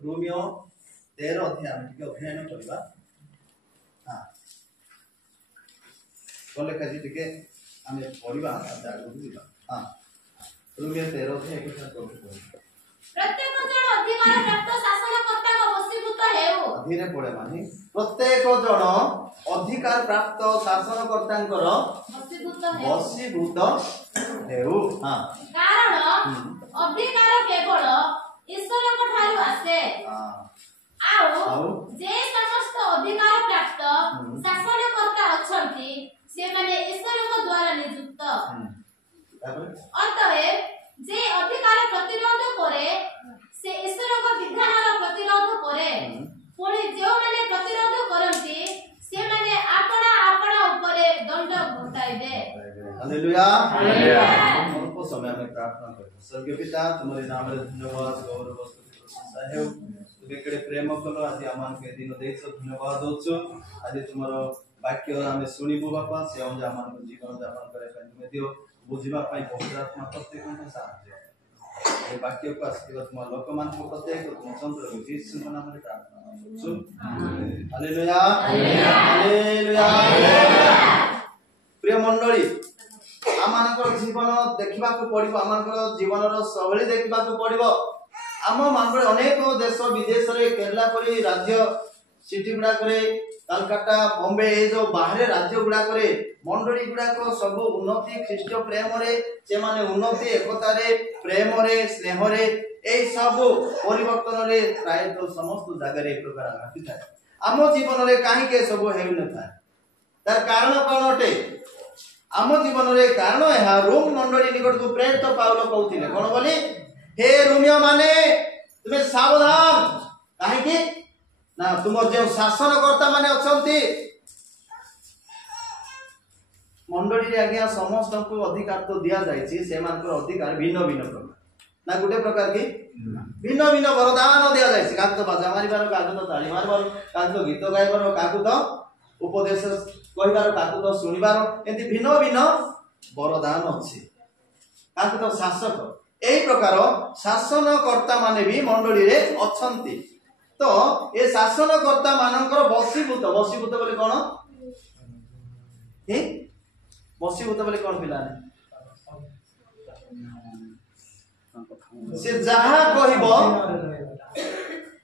Romeo 13 अध्याय में टिके अध्ययन करबा। हां बोले कजी टिके आमे पढिबा आगु दिबा। हां रोमियो 13 अध्याय एक साथ पढिबा। प्रत्येक जन अधिकार प्राप्त शासनकर्ता को वशीभूत हेउ। धीरे पड़े माने प्रत्येक जन अधिकार प्राप्त शासनकर्तांकर वशीभूत हेउ। हां कारण अधिकार केवल ईश्वर को ठारू आसे। आउ जे समस्त अधिकार प्राप्त शासनकर्ता अछंती से माने ईश्वर को द्वारा नियुक्त। अतएव जे अधिकार प्रतिरोध करे से ईश्वर को विधानर प्रतिरोध करे। पुणी जो माने प्रतिरोध करंती से माने आपना आपना ऊपर दंड भोगताइबे। Hallelujah hallelujah. हमको समय में प्रार्थना करें। स्वर्गीय पिता तुम्हारे नाम रे धन्यवाद गौरव स्तुति प्रशंसा है। तुमे केडे प्रेम कलो आज आमान के दिन देछ धन्यवाद दोछु। आज तुम्हारो वाक्य आमे सुनिबो बापा से हम आमान को जीवन यापन करे तुमे दियो बुझिबा पाई पवित्र आत्मा प्रत्येक को साहाय्य। ए वाक्य को आशीर्वाद तुम लोक मान को प्रत्येक तुम चंद्र यीशु के नाम रे प्रार्थना दोछु। Hallelujah hallelujah hallelujah. प्रिय मंडली आमानकर जीवन देखिबा को पड़िबो। आमानकर जीवनर शैली देखिबा को पड़िबो। आम मानकर अनेक देश विदेश रे केरला परी राज्य सिटी गुडा करे कलकत्ता बॉम्बे ए जो बाहर राज्य गुडा करे मंडली गुडा को सब उन्नति ख्रीष्ट प्रेम रे से माने उन्नति एकता रे प्रेम रे स्नेह रे ए सब परिवर्तन रे प्राय तो समस्त जगह रे प्रकार घटी थाए। आम जीवन रे काहे के सब हेउ न थाए तार कारण कोन अटे? आम जीवन रे कारण है रोम मंडली निकट को प्रेरित पाउलो कहउथिले कोन बोली हे रोमियो माने तुमे सावधान काहे कि ना तुमर जे शासनकर्ता माने अछंती मंडली रे आज्ञा समस्त को अधिकार तो दिया जायछि। से मानकर अधिकार भिन्न भिन्न प्रकार ना गुटे प्रकार की भिन्न भिन्न वरदान दिया जायछि। काक तो बाजा मारिबार काक तो ताली मारबार काक तो गीत गाइबार काक तो उपदेश कहिबार काक तो सुनिबार एंती भिन्न भिन्न वरदान अछि। काक तो शासक एई प्रकार शासनकर्ता माने भी मंडली रे अछंती। तो ए शासनकर्ता मानकर वशीभूत वशीभूत बोले कोन हे वशीभूत बोले कोन पिला से जहा कहिबो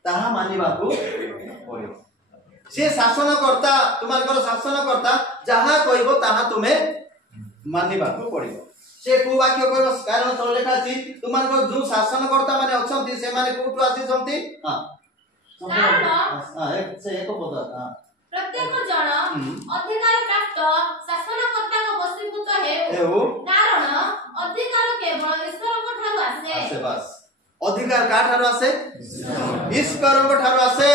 ताहा मानिबा को पड़िबो। से शासनकर्ता तुमारकर शासनकर्ता जहा कहिबो ताहा तुमे मानिबा को पड़िबो। से को वाक्य कहबो कारण तो लेखा अछि तुमारकर जो शासनकर्ता माने अछंती से माने कोठु आसी छंती। हां हां एक पद। हां प्रत्येक जन अधिकार प्राप्त शासनकर्ता को वशीभूत हेउ। कारण अधिकार केवल ईश्वर को ठारू आसे। बस अधिकार का ठारू आसे? ईश्वर को ठारू आसे।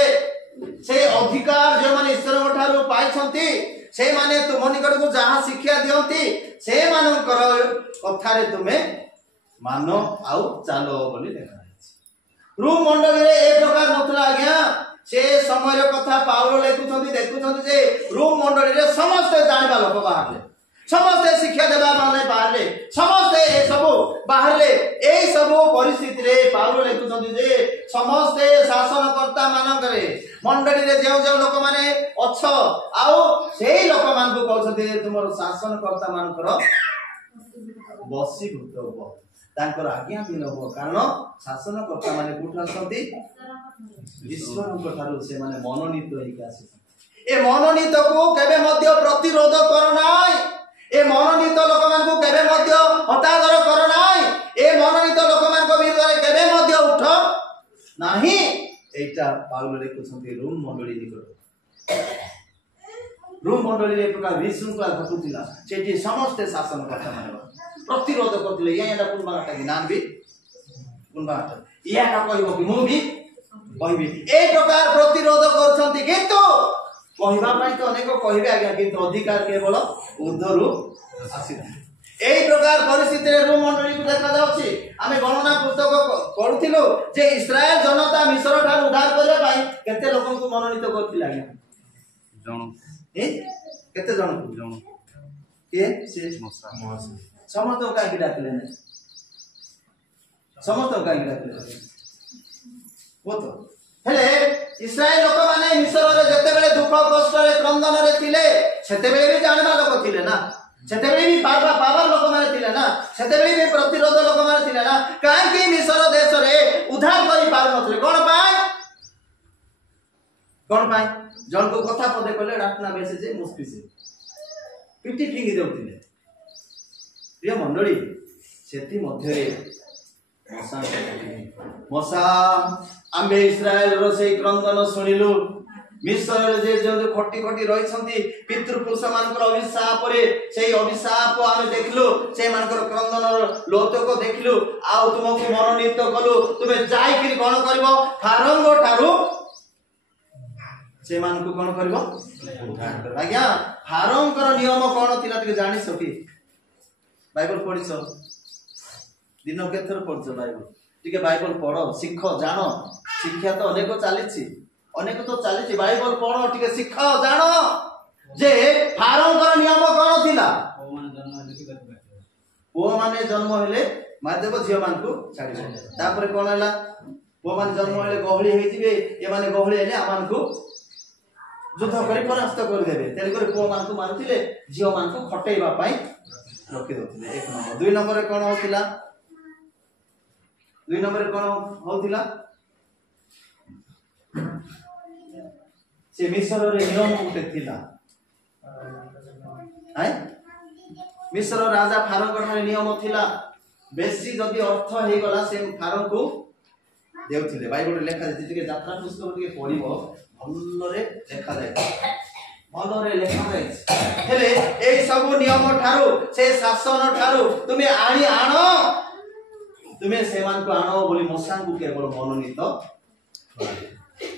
से अधिकार जो माने ईश्वर को ठारू पाई छंती से माने तुम निकट को जहां शिक्षा दियंती से मानकर कथा रे तुमे मानो आउ चालो बोली देखा है। रूम मंडली रे एक प्रकार नथला आज्ञा से समय कथा पाउलो लेखुछंती देखुछंती जे रूम मंडली रे समस्त जानिबा लोक बाहरले समस्त शिक्षा देबा माने बाहरले समस्त ए सब बाहरले ए सब परिस्थिति रे पाउलो लेखुछंती जे समस्त शासनकर्ता मानकरे मंडली रे जेउ जेउ लोक माने अछ आउ सेही लोक मान को कहउछंती तुमर शासनकर्ता मानकर वशीभूत हो तांकर आज्ञा दिन हो। कारण शासनकर्ता माने कोठा आसंती ईश्वर को ठारू से माने मनोनीत होई आसी। ए मनोनीत को केबे मध्य प्रतिरोध कर नाय। ए मनोनीत लोक मान को केबे मध्य हतादर कर नाय। ए मनोनीत लोक मान को विरुद्ध केबे मध्य उठ नाही। एटा पाउलो लेखुछंती रोम मंडली निकट। रोम मंडली रे प्रकार विशृंखला घटुतिला सेठी समस्त शासनकर्ता माने प्रतिरोध करथिले। याटा पुनबा कि नान भी पुनबा याटा कहबो कि मु भी कहबी ए प्रकार प्रतिरोध करछंती किंतु कहबा पई तो अनेक कहबे आज्ञा किंतु अधिकार केवल ऊर्ध्वरु आसीता। एई प्रकार परिस्थिति रे रोम मंडली को देखा जाउछि। आमे गणना पुस्तक पढुथिलो जे इस्राएल जनता मिस्र ठार उद्धार करे पई केते लोकन को मनोनीत करथिला आज्ञा जण ए केते जण के से समस्त का की डाकले ने समस्त का की डाकले वो तो हेले इस्राएल लोक माने मिस्र रे जते बेले दुख कष्ट रे क्रंदन रे थिले सेते बेले भी जानबा लोक थिले ना सेते बेले भी पावर लोक माने थिले ना सेते बेले भी प्रतिरोध लोक माने थिले ना काहे कि मिस्र देश रे उद्धार करि पार नथले कोन पाए जन को कथा पदे कहले डाकना बेसे जे मुस्पी से पिटी फिंगी देउथिले प्रिय मंडली सेति मध्य मसा आम्बे इस्राएल रो से क्रंदन सुनिलु मिस्र जे जो खटी खटी रही छंती पितृपुरुष मानकर अभिशाप रे सेई अभिशाप आमे देखलु से मानकर क्रंदन लोतो को देखलु आ तुमको मनोनीत कलु तुमे जाई कि कोन करबो फारंगो ठारू से मान को कोन करबो उद्धार कर आज्ञा फारंगर नियम कोन थिला त जानि सकी बाइबल पढिसो दिन केथर पढछ बाइबल ठीक है बाइबल पढ़ो शिख जानो शिक्षा तो अनेक चली बाइबल पढ़ो ठीक है शिख जानो जे फारंगर नियम कोन थिला पुओ माने जन्म हेले मारदेव झियो मान को छाडी तापर कोन हला पुओ माने जन्म हेले गहळी हेतिबे ए माने गहळी हेले आमान को युद्ध करी परास्त कर देबे तेल कर पुओ मान को मारथिले झियो मान को खटेइबा पई रखि दोथिले एक नंबर दुई नंबर रे कोन होतिला दुई नंबर रे कोन होतिला से मिस्र रे नियम उते थिला है मिस्र राजा फारंगर रे नियम थिला बेसी जदी अर्थ हे गला से फारंग को देउथिले बाइबल रे लेखा जति के यात्रा पुस्तक के पढिबो भल्लो रे लेखा जाय भल्लो रे लेखा जाय हेले एई सब नियम ठारू से शासन ठारू तुमे आनो तुमे सेमान को आनो बोली मसा को केवल मनोनीत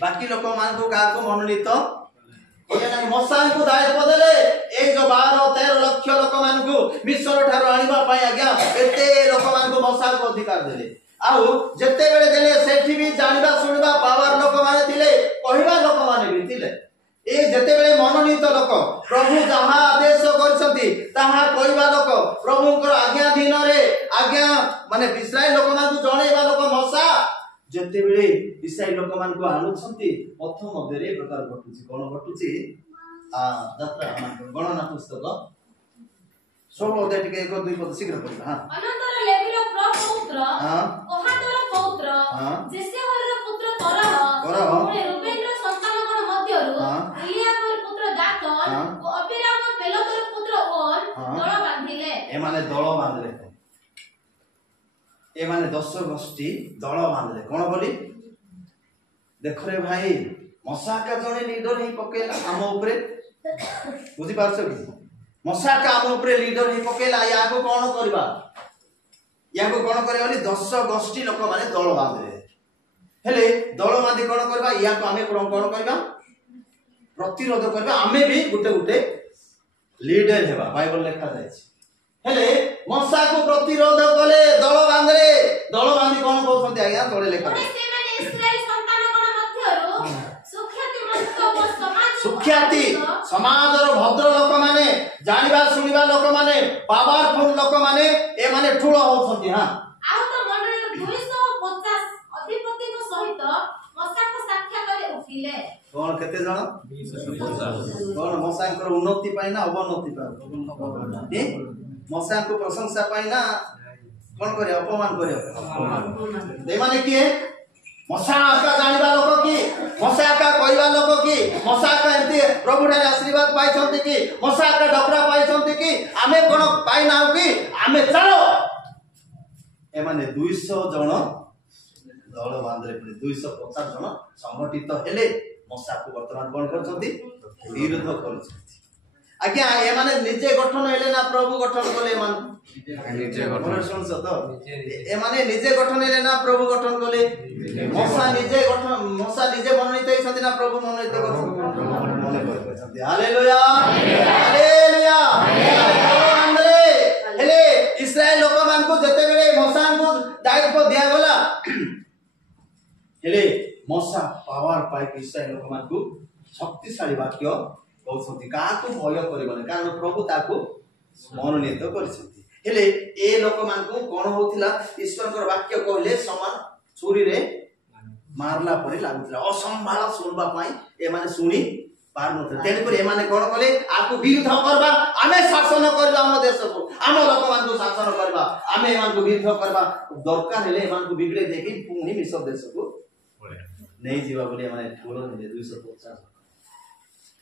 बाकी लोक मान को का को मनोनीत ओके ना मसा को दायित्व देले ए जो 12-13 लाख लोक मान को मिस्र ठारू आनिबा पई आज्ञा एते लोक मान को मसा को अधिकार देले आउ जते बेले देले सेठी भी जानिबा सुनिबा पावर लोक माने थिले कहिबा लोक माने भी थिले ए जते बेले मनोनीत लोक प्रभु जहा आदेश करछथि ताहा कहिबा लोक प्रभुकर आज्ञाधीन रे आज्ञा माने इस्राएल लोक मान को जणैबा लोक मसा जते बेले इस्राएल लोक मान को आनुछथि पथ मध्ये रे प्रकार घटुछि कोन घटुछि यात्रा मान गणना पुस्तक 16 अध्याय टिके 1-2 पद शीघ्र पढिबा हां अनंतर लेवीर प्रपुत्र कोहातर पुत्र जेसेहर पुत्र तरह पुणे रुबेनर संतानगण मध्यरु इलियाबर पुत्र दातन ओ अबिराम पेलतर पुत्र ओन दळ बांधिले ए माने दळ बांधले ए माने 10 गोष्ठी दळ बांधले कोन बोली देखो रे भाई मसा का जणे लीडर ही पकेला हम ऊपर बुझी पारछो कि मसा का हम ऊपर लीडर ही पकेला या को कोन करबा या को कोन करे बोली 10 गोष्ठी लोक माने दळ बांधले हेले दळ बांधी कोन करबा या को हमें कोन करबा प्रतिरोध करबा हमें भी गुटे लीडर हेबा बाइबल लिखा जाय हेले मसा को प्रतिरोध कले दळ बांधी कोन कहउछन्ती आज्ञा तळे लिखा से माने इस्राएल संतानगण मध्यरु सुख्याति समाजर भद्र लोक माने जानिबा सुनिबा लोक माने पावरफुल लोक माने ए माने ठुलो होछन्ती हां आउ तो मंडली 250 अधिपति को सहित मसा को साक्षात करे उठिले कोन केते जण 250 कोन मसा को उन्नति पाइ ना अवनति पाइ ए मसा को प्रशंसा पाइ ना कोन करे अपमान करे दे माने की मसा का जानिबा लोक की मसा का कहबा लोक की मसा का एंती प्रभु रे आशीर्वाद पाइ छन्ती की मसा का डकरा पाइ छन्ती की आमे कोन पाइ नाउ की आमे चलो ए माने 200 जण दळ बांधले 250 जण संगठित हेले मसा को वर्तमान कोन करछन्ती विरोध करछन्ती आज्ञा ए माने निजे गठन हेले ना प्रभु गठन कले मान निजे गठन सुनछ तो ए माने निजे गठन हेले ना प्रभु गठन कले मसा निजे मनोनीत होइछन्ती ना प्रभु मनोनीत करछन्ती हालेलुया हालेलुया हेले इस्राएल लोक मान को जते बेले मसा को दायित्व दिया गला हेले मसा पावर पाइ इस्राएल लोक मान को शक्तिशाली वाक्य कहउछन्ती का को भय करबने कारण प्रभु ताको मनोनीत करछन्ती हेले ए लोक मान को कोन होतिला ईश्वरकर वाक्य कहले समान छुरी रे मारला परे लागुଥିଲା असंभाळ सुनबा पाई ए माने सुनी पार नथे तेन पर ए माने कोन कले आकु विरुद्ध करबा आमे शासन करबा हम देश को हम लोक मान को शासन करबा आमे मान को विरुद्ध करबा दरकार हेले मान को बिगड़े देखि पुनी मिसर देश को नहीं जीवा बोली माने ठोलो ने 250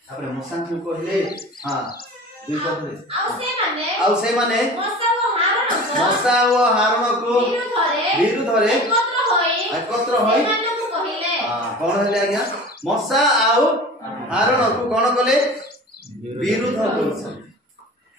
आपरे मोसान को कहले हां 250 आउ से माने मसा वो हारण को विरुद्ध रे एकत्र होई हां कोन हेले आज्ञा मसा आउ हारण को कोन कले विरुद्ध करछन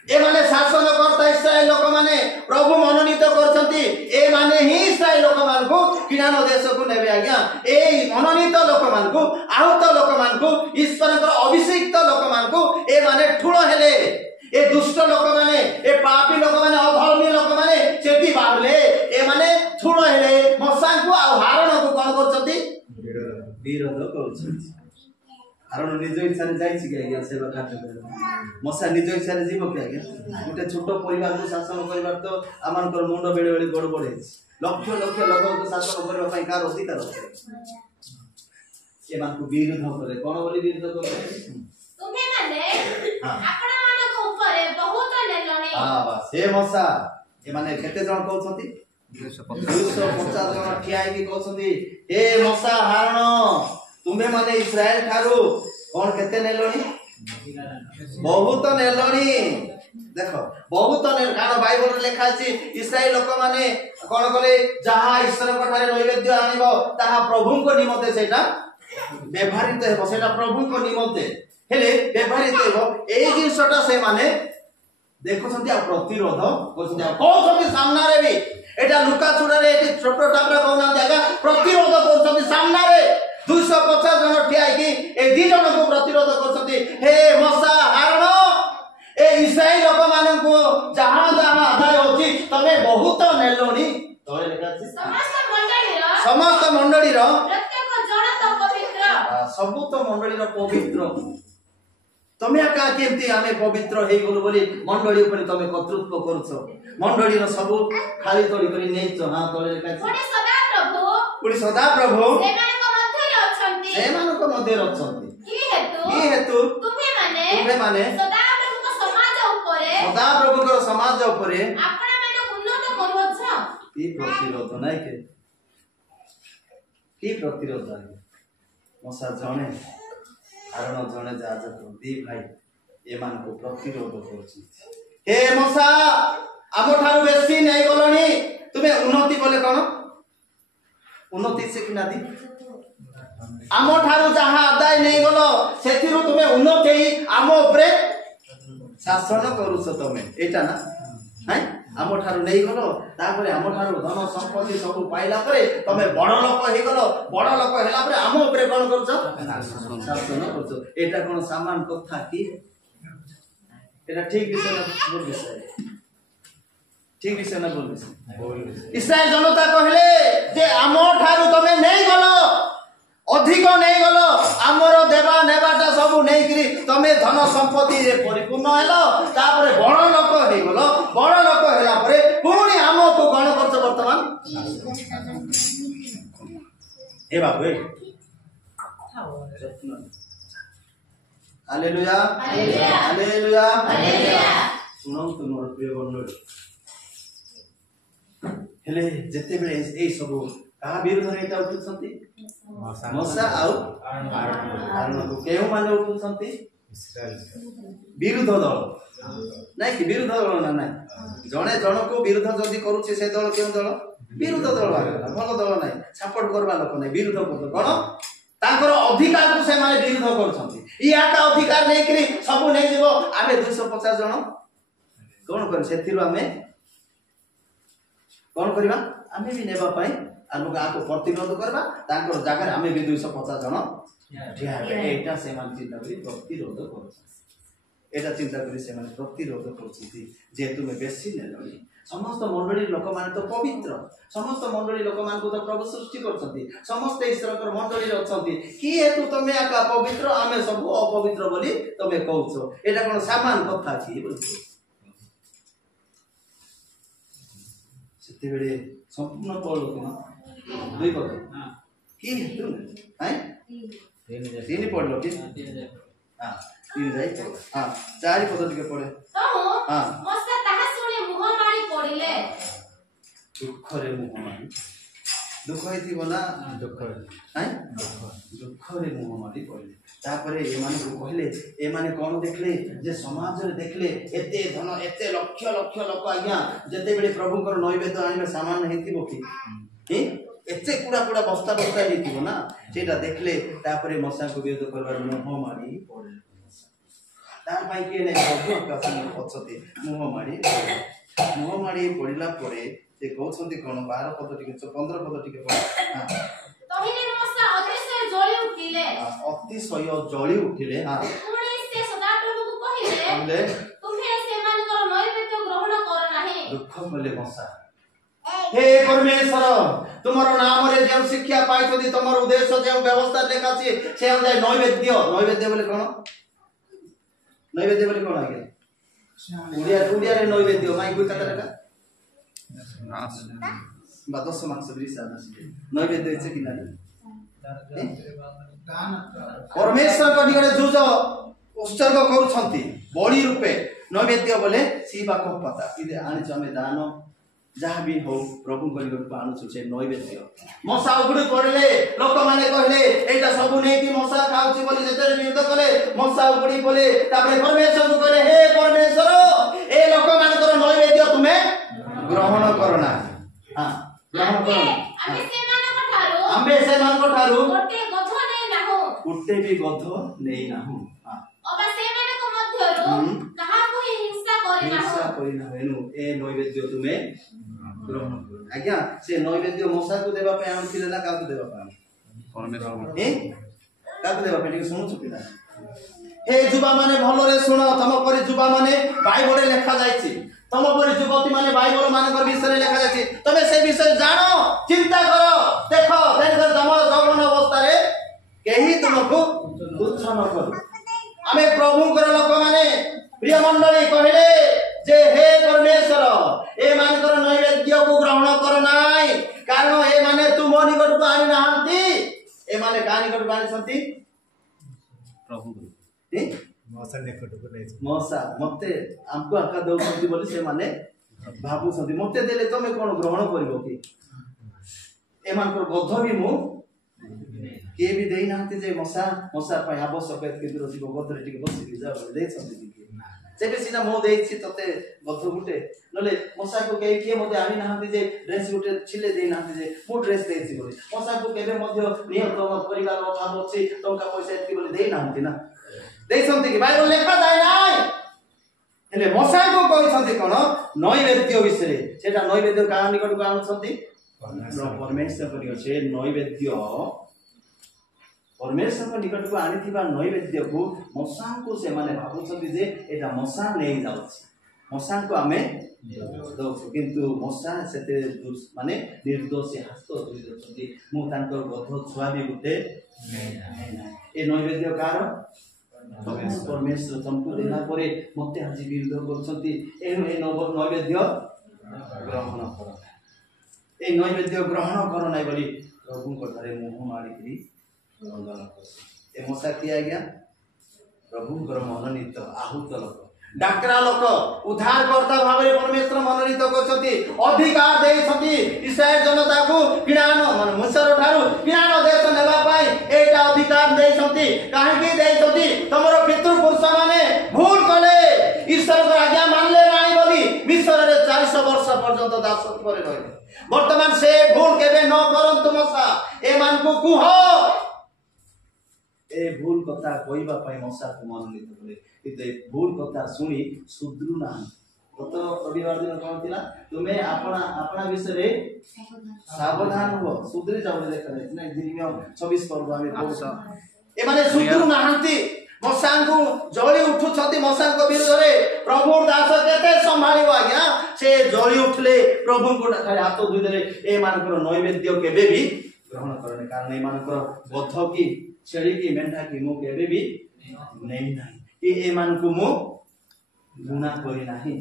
ए माने शासन करता इस्राएल लोक माने प्रभु मनोनीत करछंती ए माने ही इस्राएल लोक मान को किनानो देश को नेबे आज्ञा ए मनोनीत लोक मान को आहुत लोक मान को ईश्वर को अभिषिक्त लोक मान को ए माने ठुलो हेले ए दुष्ट लोक माने ए पापी लोक माने अधर्मी लोक माने चेपी बाबले ए माने ठुलो हेले मसा को आ हारण को कोन करछंती विरोध करछंती कारण निज इच्छा रे जाई छी आज्ञा सेवा कार्य करे मसा निज इच्छा रे जीव के आज्ञा गोटे छोट परिवार को शासन करबार तो आमानकर मुंड बेले बेले गड़ बड़े लक्ष लक्ष लोक को शासन करबा पई कार अधिकार अछि ए मान को विरोध करे कोन बोली विरोध करे तुम्हे माने आपण मान को ऊपर बहुत नेलनी हां बस हे मसा ए माने केते जण कहउछंती 250 जण ठिया की कहउछंती हे मसा हारण तुम्हें माने इस्राएल ठारू कोन केते नेलोनी बहुत नेलोनी देखो बहुत ने कारण बाइबल रे लिखा अछि इस्राएल लोक माने कोन कले जहा ईश्वर को ठारे नैवेद्य आनिबो ताहा प्रभु को निमते सेटा व्यवहारित हेबो सेटा प्रभु को निमते हेले व्यवहारित हेबो ए जिंसटा से माने देखो सन्ति आ प्रतिरोध करसन्ति आ कोन सामना रे भी एटा लुका छुडा रे एटी छोटो टापरा कोना जागा प्रतिरोध करसन्ति सामना रे 250 जन ठिया कि ए दी जन को प्रतिरोध करसती हे मसा हारण ए इस्राएल लोक मानन को जहां जहां आदाय होची तमे बहुत नेलोनी तोरे लेखा अछि समस्त मंडली रो प्रत्येक जन तो पवित्र सब तो मंडली रो पवित्र तमे का केमती आमे पवित्र हेई गलो बोली मंडली ऊपर तमे कर्तृत्व करूछो मंडली रो सब खाली तोड़ी करी नेइछो हां तोरे लेखा अछि पुणी सदा प्रभु सेमानको मध्ये रचंती की हेतु तुम्हे माने सदा प्रभु को समाज ऊपर आपण माने उन्नत करवछ की प्रतिरोध नाही के की प्रतिरोध नाही मसा जणे कारण जणे जाजक दी भाई एमान को प्रतिरोध करछि हे मसा आमो ठारू बेसी नै गलनी तुमे उन्नति बोले कोन उन्नति से किना दी आमो ठारू जहा आदाय नै गलो सेथिरु तुमे उन्नति आमो ऊपर शासन करूछ तमे एटा ना हैं आमो ठारू नै गलो तापरे आमो ठारू धन संपत्ति सब पाइला परे तमे बड़ लोक हे गलो बड़ लोक हेला परे आमो ऊपर कोन करूछ शासन करूछ एटा कोन सामान कथा की एटा ठीक विषय ना बोल विषय ठीक विषय ना बोल विषय इस्राएल जनता कहले जे आमो ठारू तमे नै गलो अधिक नहीं गलो आमर देवा नेबाटा सब नहीं करी तमे धन संपत्ति रे परिपूर्ण हेलो तापरे बड़ लोक हे गलो बड़ लोक हेला परे पुणी आमो को गण करछ वर्तमान ए बाबू हालेलुया हालेलुया हालेलुया सुनो तुम मोर प्रिय बन्धु हेले जते बेले ए सब का विरोध रे ता उठुछंती मसा आउ कारण को केउ माने उठुछंती इस्राएल विरोध दल नाही कि विरोध दल ना नाही जणे जण को विरोध जदी करूचे से दल केउ दल विरोध दल भल दल नाही सपोर्ट करबा लोक नाही विरोध कर कोन तांकर अधिकार को से माने विरोध करछंती इया का अधिकार नै करी सब नै जीवो आमे 250 जण कोन कर सेथिरु आमे कोन करबा आमे भी नेबा पई आनु गाको प्रतिरोध करबा तांकर जागा रे आमे भी 250 जण ठिया एटा से मान चिंता करी प्रतिरोध करछ एटा चिंता करी से मान प्रतिरोध करछथि जे तुमे बेसी नेलनी समस्त मंडली लोक माने तो पवित्र समस्त मंडली लोक मान को तो प्रभु सृष्टि करछथि समस्त ईश्वरकर मंडली रे अछथि की हेतु तमे आका पवित्र आमे सब अपवित्र बोली तमे कहउछो एटा कोन सामान कथा छी बोलछो सेते बेले संपूर्ण पौल कोन दुई पद कि हेतु हैं 3 पढ़लो कि हां 3 जाई पढ़ो हां 4 पद टिके पढ़े तो हां मसा ताहा सुनी मुह मारी पड़िले दुख रे मुह मारी दुख हेती बोला दुख हैं दुख रे मुह मारी पड़िले तापरे ए माने को कहले ए माने कोन देखले जे समाज रे देखले एते धन एते लक्ष लक्ष लोक आज्ञा जते बेले प्रभु कर नैवेद्य आनिबे सामान हेतिबो कि एते कुड़ा कुड़ा बस्ता बस्ता हेतिबो ना सेटा देखले तापरे मसा को विरोध करबार मुह मारी पड़िले तार पाई के ने प्रभु आकाश में पछते मुह मारी पड़िला परे से कहउछंती कोन 12 पद टिके 15 पद टिके हां तहिने मसा अतिशय जळी उठिले अतिशय जळी उठिले हां पुणी से सदाप्रभु को कहिले तुम्हे सेमानकर नैवेद्य ग्रहण कर नाही दुख कले मसा हे परमेश्वर तुमरो नाम रे जे शिक्षा पाइछोदी तुमरो उद्देश्य जे व्यवस्था लेखा छी से अनुसार नैवेद्य बोले कोन नैवेद्य बोले कोन आगे उड़िया रे नैवेद्य माई कोई कथा लेखा बादस मास ब्रिसा नैवेद्य छै कि नाही परमेश्वर को निकटे जुज उत्सर्ग करूछंती बड़ी रूपे नैवेद्य बोले सीबा को पता इदे आनि जमे दान जहाँ भी हो प्रभु को आणुछु से नैवेद्य मशा उगुड़ी पड़े लोक माने कहले एटा सब नै कि मशा खाउछि बोली जेते विरोध कले मशा उगुड़ी बोले तापर परमेश्वर को कहले हे परमेश्वर ए लोक मानकर नैवेद्य तुमे ग्रहण करना हां ग्रहण करो आम्बे से मान को ठारू गोटे गध नै नाहु गुटे भी गध नै नाहु हां अबा से माने को मध्यरु कहा को हिंसा करिना हेनु ए नैवेद्य तुमे ग्रहण करो आज्ञा से नैवेद्य मशा को देबा पे आनथिले ना का को देबा पे परमेश्वर ए का को देबा पे सुनु चुपिला हे जुबा माने भलो रे सुनो तम परि जुबा माने बाइबल रे लिखा जायछि तम परि युवती माने बाइबल मानकर विषय लिखा जायछि तमे से विषय जानो चिंता करो देखो देनकर तम जौवन अवस्था रे केही तुमको तुच्छ न करू आमे प्रभु कर लोक माने प्रिय मंडली कहले जे हे परमेश्वर ए मानकर नैवेद्य को ग्रहण कर नाय कारण ए माने तुम निकट को आनि नाहंती ए माने का निकट को आनि सन्ती प्रभु ए मसा निकट को नै मसा मते हमको आका दउछंती बोली से माने भाबु सन्ती मते देले तमे कोन ग्रहण करबो कि ए मानकर गध भी मु के भी देई नाहंती जे मसा पय आवश्यक केन्द्र जीव गधरे टिके बसी कि जा बोले देई सन्ती सेबे सिना मो देइछि तते गध गुटे नले मसा को के के मते आनि नाहंती जे ड्रेस गुटे छिले देई नाहंती जे मो ड्रेस देइछि बोली मसा को केबे मध्य नियम तम परिवार अभाव अछि टंका पैसा एति बोली देई नाहंती ना देई सन्ती कि बाइबल लेखा जाय नाय हेले मसा को कहि सन्ती कोन नैवेद्य विषय सेटा नैवेद्य का निकट को आनु सन्ती परमेश्वर करियो से नैवेद्य परमेश्वर को निकट को आनी थिबा नैवेद्य को मशा को से माने भाबुछथि जे एटा मशा नै जाउछि मशा को आमे दो किंतु मशा सेते माने निर्दोषी हस्त धोइ दछथि मु तांकर गध छुआ भी गुटे नै ए नैवेद्य कार परमेश्वर तुमको देला परे मते आज विरोध करछथि ए नैवेद्य ग्रहण कर ए नैवेद्य ग्रहण कर नै बोली प्रभु को थारे मुह मारिकरी ए मशा किया गया प्रभु कर मनोनीत आहूत लोक डाकरा लोक उद्धार करता भाबरे परमेश्वर मनोनीत करछथि अधिकार देइछथि इस्राएल जनता को किणानो माने मुसर ठारू किणानो देश नेबा पाई एटा अधिकार देइछथि काहे कि देइछथि तमरो पितृपुरुष माने भूल कले ईश्वर को आज्ञा मानले नाही बोली मिस्र रे 400 वर्ष पर्यंत दासत्व रे रहिले वर्तमान से भूल केबे न करंतु मशा ए मान को कुह ए भूल कथा कहवा मशा को मनोनीत कले किंतु भूल कथा शुणी सुधरू ना गत रविवार दिन कौन थिला तुमे अपना अपना विषय रे सावधान हो सुधरी जाओ देखा जाय ना जिनियो 26 पर्व आमे पौसा ए माने सुधरू नाहंती मशा को जळी उठु छथि मशा को विरोध रे प्रभु दास केते संभालिबो आज्ञा से जळी उठले प्रभु को खाली हाथ धुई देले ए मानकर नैवेद्य केबे भी ग्रहण करने कारण ए मानकर गध की छेड़ी की मेंढा की मु केबे भी नहीं ए मान को मु गुना करी नाही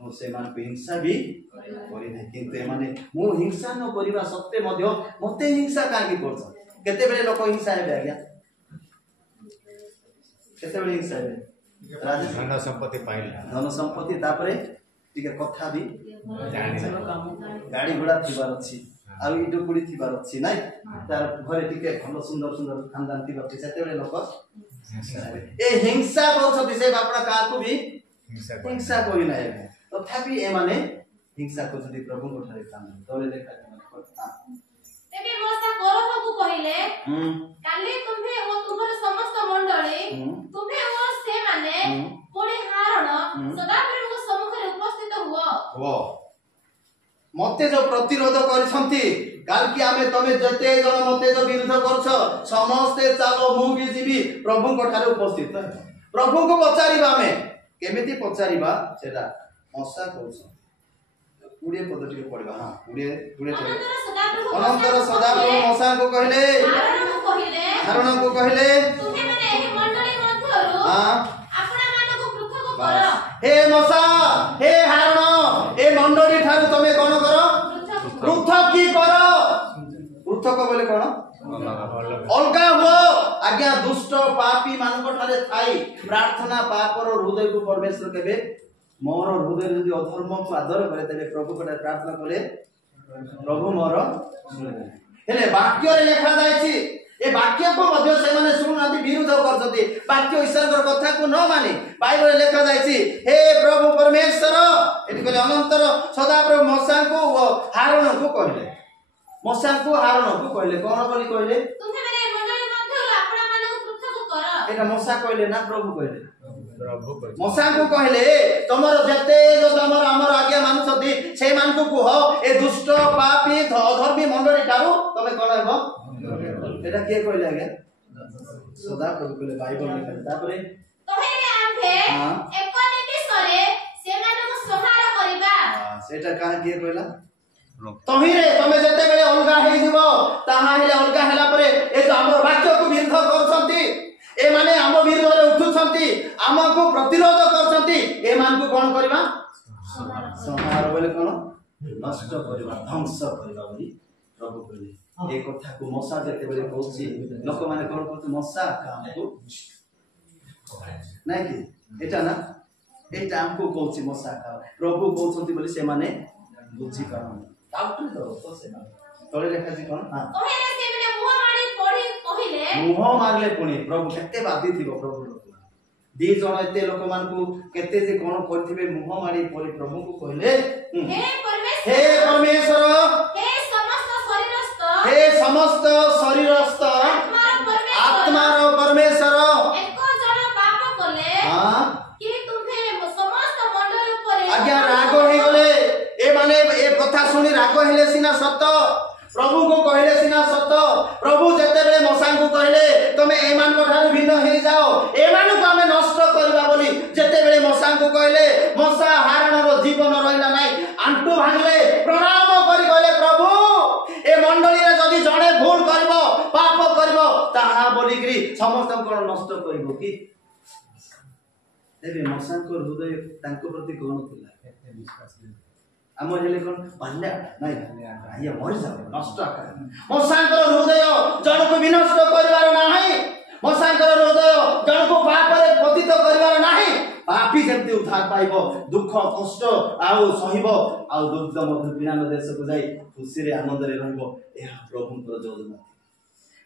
मु से मान को हिंसा भी करी नाही किंतु ए माने मु हिंसा न करिवा सत्य मध्य मते हिंसा काहे करछ केते बेले लोक हिंसा हेबे आज्ञा केते बेले हिंसा हेबे राजेश धन संपत्ति पाइला धन संपत्ति तापरे टिके कथा भी गाड़ी घोड़ा थिबार अछि आ इडो कुड़ी थिबार अछि नै तार घरे टिके भलो सुंदर सुंदर खानदान थिबार अछि सेते बेले लोक ए हिंसा करछथि से बापड़ा काकू भी हिंसा कोइ नै तथापि ए माने हिंसा करछथि प्रभु को ठारे काम तोले देखा तेबे मोसा कोरह को कहिले काली तुम्हे ओ तुमर समस्त मंडली तुम्हे ओ से माने कोडी हारण सदा प्रभु सम्मुख रे उपस्थित हुओ मते जो प्रतिरोध करिसंती काल कि आमे तमे जते जण मते जो विरोध करछ समस्ते चालो मु भी जीवी प्रभु को ठारे उपस्थित प्रभु को पचारिबा आमे केमिति पचारिबा सेटा मसा कहछ पुड़े पद्धति को पड़िबा हां पुड़े अनंतर सदा प्रभु मसा को कहले हारण को कहले तुम्हे माने एही मंडली मध्यरु हां आपना मानको पृथक करो हे मसा हे हारण ए मंडली ठारू तमे कोन करो पृथक की करो पृथक बोले कोन अलगा हो आज्ञा दुष्ट पापी मानको ठारे थाई प्रार्थना पापर हृदय को परमेश्वर केबे मोर हृदय यदि अधर्म को आदर करे तबे प्रभु को प्रार्थना करे प्रभु मोर हेले वाक्य रे लिखा जायछि ए वाक्य को मध्य से माने सुनाती विरोध करछथि वाक्य ईश्वर कथा को न माने बाइबल रे लिखा जायछि हे प्रभु परमेश्वर एति कहले अनंतर सदा प्रभु मसा को हारण को कहले मसा को हारण को कहले कोन बोली कहले तुम्हे माने मंडली मध्यरु आपना मानको पृथक करो एटा मसा कहले ना प्रभु कहले प्रभु मसा को कहले तमर जते जो तमर हमर आज्ञा मानुछथि से मानको कुह ए दुष्ट पापी अधर्मी मंडली ठारू तमे कोन हेबो एटा के कहले आज्ञा सदा प्रभु कहले बाइबल में तापरे तोहेरे आंधे एक नीति सरे से मानको संहार करिबा सेटा का के कहला तहिरे तमे जते बेले अलगा हेइ दिबो ताहा हेले अलगा हेला परे ए जो हमर वाक्य को विरोध करछथि ए माने हम विरोध रे उठुछथि हमको प्रतिरोध करछथि ए मान को कोन करबा संहार बोले कोन नष्ट करबा ध्वंस करबा बोली प्रभु कहले ए कथा को मसा जते बेले कहछि लोक माने कोन कहते मसा हमको नै कि एटा ना एटा हमको कहछि मसा का प्रभु कहछथि बोली से माने बुझी पारन डाक्टर तो से माने तोरे लेखा जी कोन हां तोहेरे से माने मुह मारी पड़ी कहिले मुह मारले पुणी प्रभु केते बाधी थिबो प्रभु लोक दी जण एते लोक मान को केते जे कोन करथिबे मुह मारी पड़ी प्रभु को कहले हे परमेश्वर हे समस्त शरीरस्थ आत्मार परमेश्वर एक जण पाप कले हां कि तुम्हे समस्त मंडली ऊपर आज्ञा राग हे गले ए माने ए कथा सुनी राग हेले सिना सत्य प्रभु को कहले सिना सत्य प्रभु जते बेले मसा को कहले तमे एमान को ठारू भिन्न हे जाओ एमान को हमें नष्ट करबा बोली जते बेले मसा को कहले मसा हारण रो जीवन रहला नै आंटू भांगले प्रणाम करि गले प्रभु ए मंडली रे जदी जणे भूल करबो पाप करबो ताहा बोली करी समस्त को नष्ट करबो की एबे मसा को हृदय तांको प्रति कोन थिला केते विश्वास आम हेले कोन भन्ने नै आइया मरि जाबो नष्ट आकार मसांकर हृदय जण को विनष्ट करबार नाही मसांकर हृदय जण को पाप रे पतित करबार नाही पापी केमते उद्धार पाइबो दुख कष्ट आउ सहिबो आउ दुर्द मधुर विराम देश को जाई खुशी रे आनंद रे रहबो एहा प्रभुंकर योजना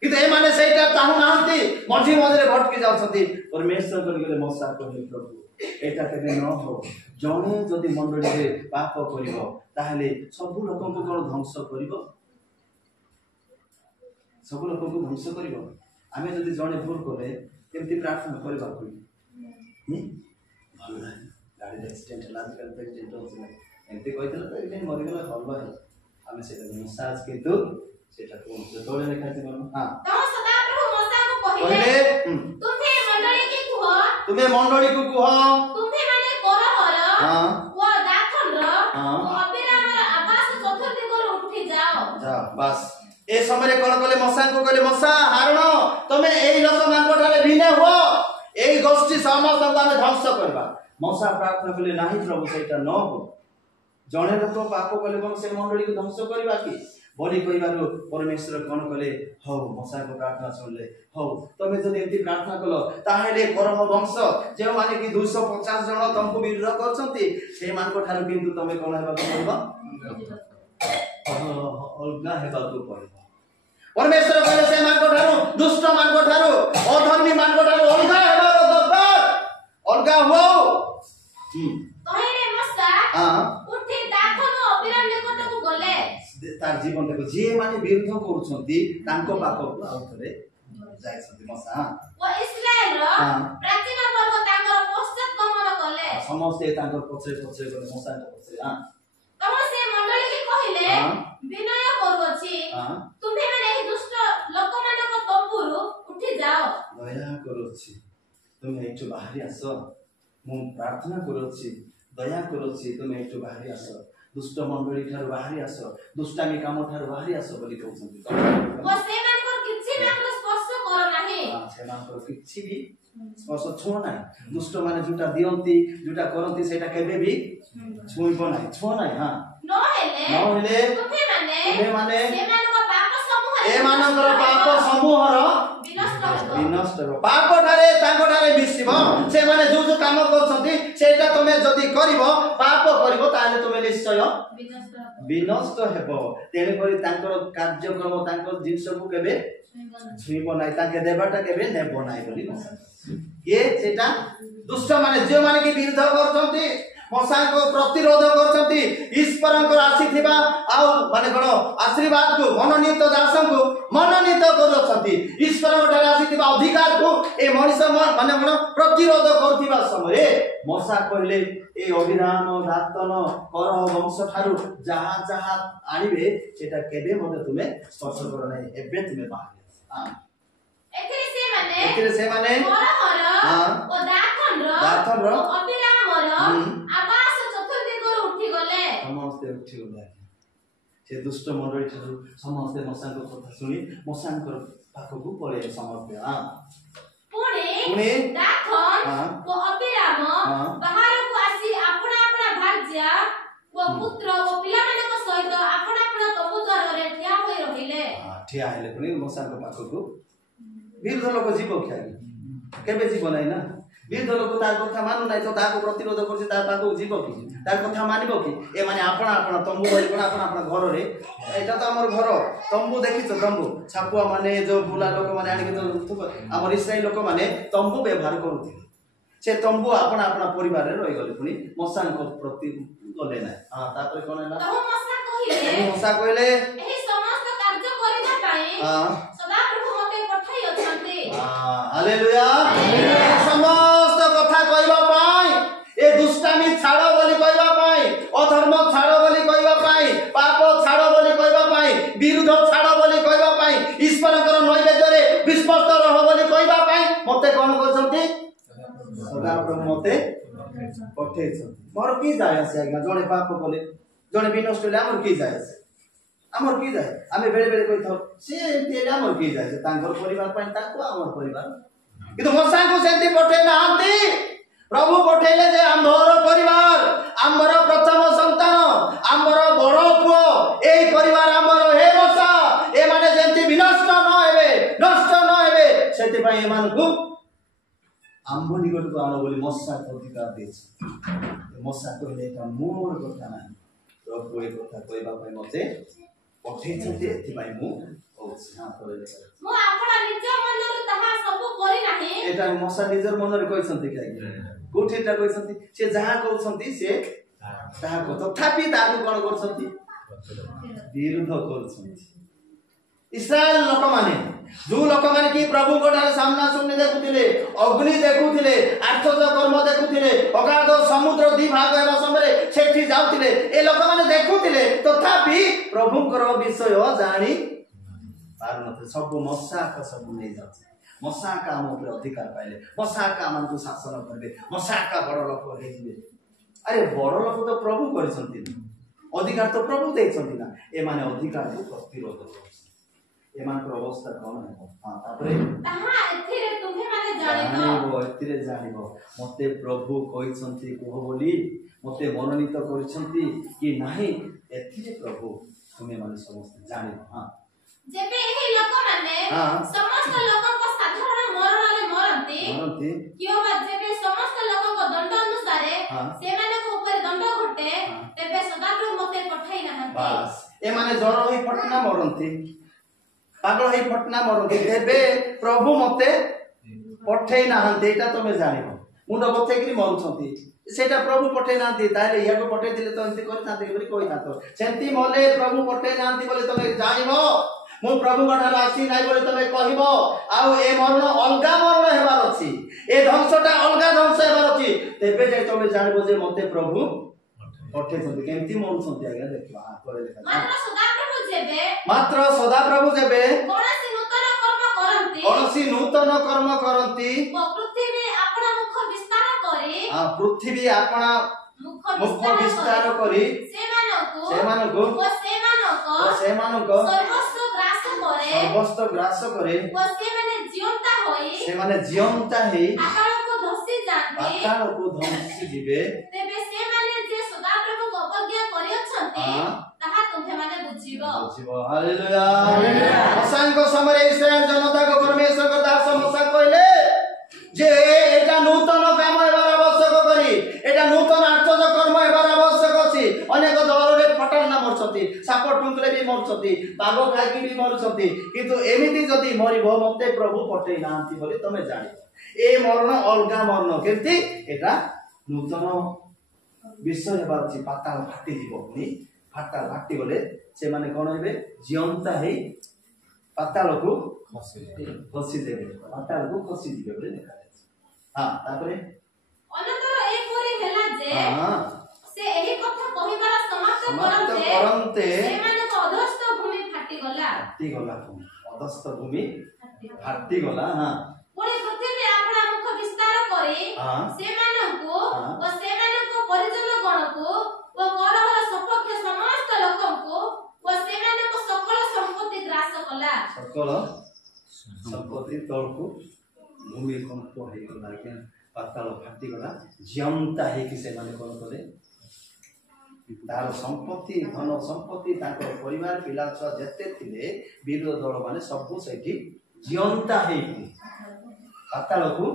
किते ए माने सेटा चाहू नाहंती मझी मझरे भटकी जाउछथि परमेश्वर करि गेले मसा कहले प्रभु एटा केबे न हो जणे जदि मंडली रे पाप करिवो ताहले सब लोक को कोन ध्वंस करिवो सब लोक को ध्वंस करिवो आमे जदि जणे भूल करे केमति प्रार्थना करबा कोइ भल्ला गाड़ी एक्सीडेंट होला आजकल एक्सीडेंट होछ एमति कहितला त एने मरि गेला भल्ला आमे सेटा मसाज केतु सेटा कोन तोळे लेखाति मन हां तो सदा प्रभु मसा को कहिले तुम्हे मंडली की कुह तुम्हे मंडली को कुह तुम्हे माने कोरहर हां वो दाखनर वो अबिरामर आवास चतुर्दी को उठी जाओ जाओ बस ए समय कोन कहले मसा को कहले मसा हारण तमे एई लोक मान ठारे भिने हो एई गोष्ठी समस्त को हमें ध्वंस करबा मसा प्रार्थना कले नाही प्रभु सेटा न हो जणे लोक पाप कले कोन से मंडली को ध्वंस करबा की बोली कहबारु परमेश्वर कौन कले हौ मसा को प्रार्थना सुनले हौ तमे जदि एमती प्रार्थना कलो ताहेले करह वंश जे माने कि 250 जन तुमको विरोध करछंती से मान को ठारू किंतु तमे कोन हेबा पड़बो अलगा हेबा तो पड़बो परमेश्वर कहले से मान को ठारू दुष्ट मान को ठारू अधर्मी मान को ठारू अलगा हेबा दरकार अलगा हो तहेले मसा उठी दाखन अभिराम निकट को गले तार जीवन देखो जे माने विरोध करूछंती तांको पाखो आउथरे जायछंती मसा ओ इस्राएल रो प्राचीन पर्व तांकर पश्चात गमन कले समस्त तांकर पछे पछे गले मसा को पछे तम से मंडली के कहिले विनय करवछि तुम्ही माने एही दुष्ट लोक मानक तंबुरु उठी जाओ दया करूछि तुम एठु बाहरी आसो मु प्रार्थना करूछि दया करूछि तुम एठु बाहरी आसो दुष्ट मंडली ठार बाहरी आसो दुष्टामी काम ठार बाहरी आसो बोली कहउछंती ओ से मानकर किछि मात्र स्पर्श कर नाही से मानकर किछि भी स्पर्श छुओ नाही दुष्ट माने जुटा दियंती जुटा करंती सेटा केबे भी छुइबो नाही छुओ नाही हां न हेले तुम्ही माने से मानकर पाप समूहर विनष्ट हो पाप ठारे तांको ठारे मिसिबो से माने जो जो काम करछंती सेटा तमे जदी करिवो पाप करिवो ताले तमे निश्चय विनष्ट हेबो तेने करी तांकर कार्यक्रम तांकर जिंस को केबे छुइबो नाही ताके देबाटा केबे नेबो नाही बोली ये सेटा दुष्ट माने जे माने कि विरोध करछंती मसा को प्रतिरोध करछंती ईश्वरंकर आसीथिबा आ माने कोन आशीर्वाद को मननीत दासन को मननीत करछंती ईश्वरंकर ठारे आसीथिबा अधिकार को ए मनुष्य माने कोन प्रतिरोध करथिबा समय मसा कहले ए अभिराम दातन करह वंश ठारू जहा जहा आनिबे सेटा केबे मते तुमे स्पर्श कर नै एबे तुमे बाहर हां एथिरे से माने करहर ओ दातन रो अभिराम रो आकाश चतुर्दिग रो उठी गले समस्त उठी गले से दुष्ट मंडली ठारू समस्त मसा को कथा सुनी मसा को पाखो को पळे समस्त हां पुणे दातन ओ अभिराम बाहर को आसी अपना अपना भार्या ओ पुत्र ओ पिला माने को सहित अपना अपना तबु द्वार रे ठिया होई रहिले ठिया हेले पुनी मसा को पाखो को विरोध लोक जीव ख्याली केबे जीव नै ना विरोध लोक तार कथा मानु नै तो ताको प्रतिरोध करछि तार पाखो जीव कि तार कथा मानिबो कि ए माने अपना अपना तंबू होई कोन अपना अपना घर रे एटा तो हमर घर तंबू देखिछ तंबू छापुआ माने जो बुला लोक माने आनी के तो हमर इस्राएल लोक माने तंबू व्यवहार करूथि से तंबू अपना अपना परिवार रे रहि गले पुनी मसा को प्रति गले ना हां तापर कोन हैला तो मसा कहले एही समस्त कार्य करिना पई हां सदा प्रभु मते पठाई अछंती हालेलुया समस्त कथा कहबा पाई ए दुष्टामी छाड़ो बोली कहबा पाई अधर्म छाड़ो बोली कहबा पाई पाप छाड़ो बोली कहबा पाई विरोध छाड़ो बोली कहबा पाई ईश्वरकर नैवेद्य रे विश्वास रह बोली कहबा पाई मते कोन करछंती सदा प्रभु मते पठेछंती मोर की जाय आसे आज्ञा जणे पाप बोले जणे विनष्ट ले हमर की जाय आसे हमर की जाय आमे बेले बेले कहि थाउ से एते हमर की जाय तांकर परिवार पाई ताको हमर परिवार किंतु मसा को सेंती पठे नांती प्रभु पठेले जे हमर परिवार हमर प्रथम संतान हमर बड़ पुओ एई परिवार हमर हे मसा ए माने जेंती विनष्ट न हेबे नष्ट न हेबे सेति पई ए मानकु आम्बो निकट को आनो बोली मसा को अधिकार देछि मसा कहले एटा मोर कथा ना प्रभु ए कथा कहबा पई मते पठेछते एति पई मु कहछि हां कहले मु आपन निज मनरु तहा सब करि नाही एटा मसा निजर मनरे कहछंती काई कोठीटा कहछंती से जहा कहछंती से ताहा को तथापि ताको कोन करछंती विरोध करछंती इस्राएल लोक माने जो लोक माने कि प्रभु कोठार सामना सुनने देखुथिले अग्नि देखुथिले आश्चर्य कर्म देखुथिले अगाध समुद्र दी भाग हेबा समय सेठी जाउथिले ए लोक माने देखुथिले तथापि प्रभुकर विषय जानी पारनथे सब मसा का सब नै जाउछ मसा का हम ऊपर अधिकार पाइले मसा का हमन को शासन करबे मसा का बड़ लोक हेजिबे अरे बड़ लोक तो प्रभु करछंती अधिकार तो प्रभु देछंती ना ए माने अधिकार को प्रतिरोध करछ ए मान को अवस्था कोन है हां तापरे ताहा एथिरे तुमे माने जानिबो एथिरे जानिबो मते प्रभु कहिसंती कोह बोली मते मनोनीत करिसंती कि नाही एथिरे प्रभु तुम्हें माने समस्त जाने हां जेबे एही लोक माने हां समस्त लोक को साधारण मरणले मरंती कियो बा जेबे समस्त लोक को दंड अनुसारे से माने को ऊपर दंड घटे तेबे सदाप्रभु मते पठाई नाहंती बस ए माने जर होई फटना मरंती पागल होई फटना मरंती तेबे प्रभु मते पठाई नाहंती एटा तमे जानिबो मुंड बथे कि मरुछंती सेटा प्रभु पठे नांती ताले या को पठे दिले तो एंती करि थाते कि कोइ थातो सेंती मोले प्रभु पठे नांती बोले तमे जानिबो मु प्रभु गठार आसी नाइ बोले तमे कहिबो आउ ए मरण अलगा मरण हेबार अछि ए ध्वंसटा अलगा ध्वंस हेबार अछि तेबे जे तमे जानिबो जे मते प्रभु पठे छथि केमती मरुछंती आगे देखबा करे देखा मात्र सदा प्रभु जेबे कौनसी नूतन कर्म करंती पृथ्वी अपना मुख विस्तार करी सर्वस्व ग्रास करे से माने जीवंता है पाताल को धंसी जीवे तेबे से माने जे सदा प्रभु को अवज्ञा करि अछंती ताहा तुमहे माने बुझिबो हालेलुया असांग समय इस्राएल जनता को परमेश्वर को दास मसा कहले जे एटा नूतन काम हेबार आवश्यक करी एटा नूतन आश्चर्य कर्म हेबार आवश्यक अछि अनेक दौरे फटाल ना मरछती साप टुंकले भी मरछती पागो खाइकी भी मरछती किंतु एमिति जदी मरिबो मते प्रभु पठै नांती बोली तमे जानि ए मरण अलगा मरण केति एटा नूतन विषय हेबार अछि पाताल फाटी दिबो पुनी फाटा फाटी गले से माने कोन हेबे जीवंता हे पाताल को खसी देबे पाताल को खसी दिबे बोली देखा हां तापरे अनंतर एक परे हेला जे से एही कथा कहिबार समाप्त करन्ते से माने को अधस्थ भूमि फाटी गला अधस्थ भूमि फाटी गला हां पुनी पृथ्वी अपना मुख विस्तार करे से मानको ओ से मानको परिजन गणको ओ करहर सपक्ष समस्त लोकको ओ से मानको सकल संपत्ति ग्रास कला सकल संपत्ति तळको भूमि कंप हे गला के पाताल फाटी गला जीवंता हे कि से माने कोन करे तार संपत्ति धन संपत्ति ताकर परिवार पिला छ जत्ते थिले विरोध दल माने सब सेठी जीवंता हे पाताल को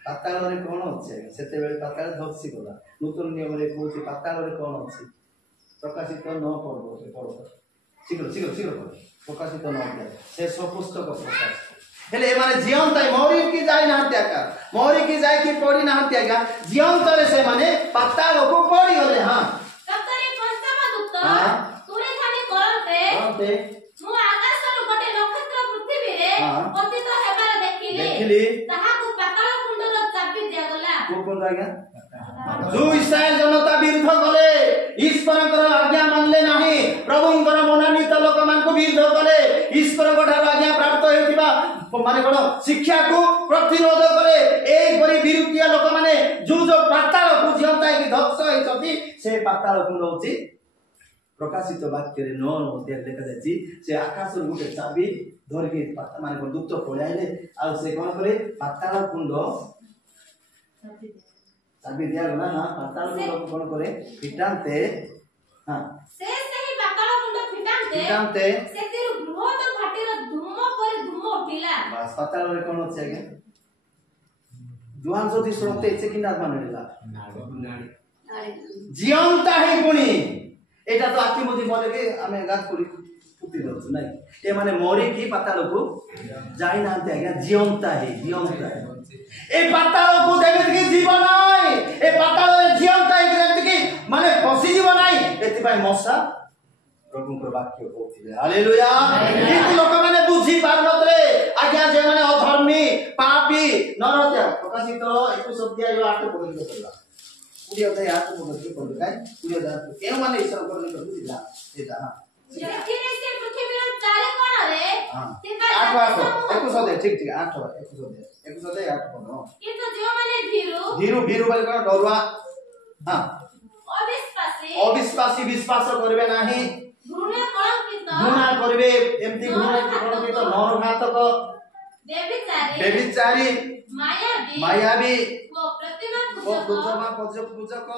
पाताल रे कोन अछि सेते बेले पाताल धरसी गला नूतन नियम रे कोछि पाताल रे कोन अछि प्रकाशित न पड़ो से पड़ो शीघ्र प्रकाशित न हो से सब पुस्तक प्रकाश हेले माने जीवंत मौरी की जाय ना त्याका मौरी की जाय की पड़ी ना त्याका जीवंत रे से माने पाताल को पड़ी गले हां ततरे पंचम दूत तुरे खाली करते मु आकाश रो गोटे नक्षत्र पृथ्वी रे पतित हेबार देखिली ताहा को पाताल कुंड रो चाबी दिया गला को आज्ञा जो इस्राएल जनता विरुद्ध गले ईश्वरकर आज्ञा मानले नाही प्रभुंकर मननीत लोक मान को विरुद्ध गले ईश्वर गठार आज्ञा प्राप्त हेतिबा माने कोन शिक्षा को प्रतिरोध करे एई परि विरुद्धिया लोक माने जो पाताल को जीवंता कि धक्ष हेचती से पाताल कुंड होची प्रकाशित वाक्य रे 9 मध्ये देखा जायछि से आकाश रो गुटे चाबी धरके माने कोन दूत पळाइले आ से कोन करे पाताल कुंड चाबी दिया गला ना पाताल कुंड कोन करे फिटांते हां से सही पाताल कुंड फिटांते सेतिर बृहत फाटीर धूम पर धूम उठिला बस पाताल रे कोन अछि आगे दुआन जति सुनते इसे कि नाद मानेला नाडी जीवंता हे पुनी एटा तो आखि मोदी बोले के हमें गात करी पुती दउछ नै ए माने मोरी की पाताल को जाई नांते आगे जीवंता है ए पाताल को देबे कि जीवन नै ए पाताल रे जीवंता है जेते कि माने फसी जीवन नै एति भाई मौसा प्रभु को वाक्य कहथिले हालेलुया किंतु लोक माने बुझी पारनतरे आज्ञा जे माने अधर्मी पापी नरत्या प्रकाशित 21 अध्याय 8 पद कहला पुरी अध्याय 8 पद कहला काय पुरी अध्याय केउ माने ईश्वर करले तो बुझिला एटा हां जेतिरे से पृथ्वी रो चारे कोण रे तिका 8 21 अध्याय ठीक 8 21 अध्याय 8 पद किंतु जो माने भीरु बोले कोन डरुआ हां अविश्वासी विश्वास करबे नाही घृणा करबे एमती घृणा कलंकित नरघातक व्यभिचारी मायावी वो प्रतिमा पूजक